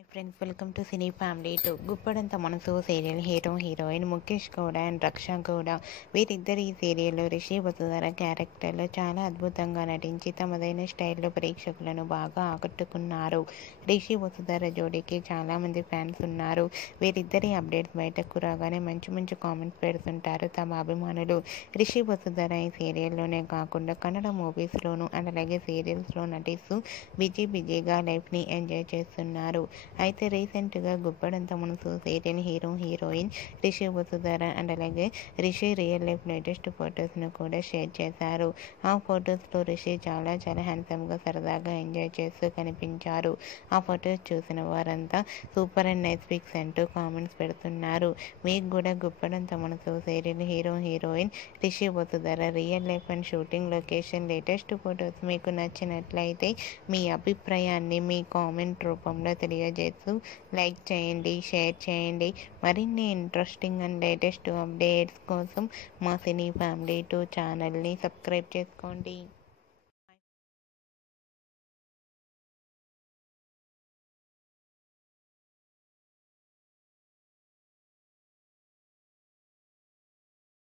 Hi friends, welcome to cine family two. Guppedantha Manasu serial hero heroine Mukesh Gowda and Raksha Gowda వీరిద్దరు ఈ సీరియల్లో రిషి వసుధర క్యారెక్టర్లో చాలా అద్భుతంగా నటించి తమదైన స్టైల్లో ప్రేక్షకులను బాగా ఆకట్టుకున్నారు. రిషి వసుధర జోడీకి చాలామంది ఫ్యాన్స్ ఉన్నారు. వీరిద్దరి అప్డేట్స్ బయటకు రాగానే మంచి మంచి కామెంట్స్ పెడుతుంటారు తమ అభిమానులు. రిషి వసుధర ఈ సీరియల్లోనే కాకుండా కన్నడ మూవీస్లోనూ అండ్ అలాగే సీరియల్స్లో నటిస్తూ బిజీగా లైఫ్ని ఎంజాయ్ చేస్తున్నారు. అయితే రీసెంట్గా Guppedantha Manasu serial hero heroine Rishi Vasudhara and అలాగే రిషి రియల్ లైఫ్ లేటెస్ట్ ఫొటోస్ను కూడా షేర్ చేశారు. ఆ ఫొటోస్లో రిషి చాలా హ్యాండ్సమ్గా సరదాగా ఎంజాయ్ చేస్తూ కనిపించారు. ఆ ఫొటోస్ చూసిన వారంతా సూపర్ అండ్ నైస్ పిక్స్ అంటూ కామెంట్స్ పెడుతున్నారు. మీకు కూడా Guppedantha Manasu serial hero heroine Rishi Vasudhara real life and shooting location latest photos మీకు నచ్చినట్లయితే మీ అభిప్రాయాన్ని మీ కామెంట్ రూపంలో తెలియజేస్తూ లైక్ చేయండి, షేర్ చేయండి. మరిన్ని ఇంట్రెస్టింగ్ అండ్ లేటెస్ట్ అప్డేట్స్ కోసం మా సినీ ఫ్యామిలీ 2 ఛానల్ని సబ్స్క్రైబ్ చేసుకోండి.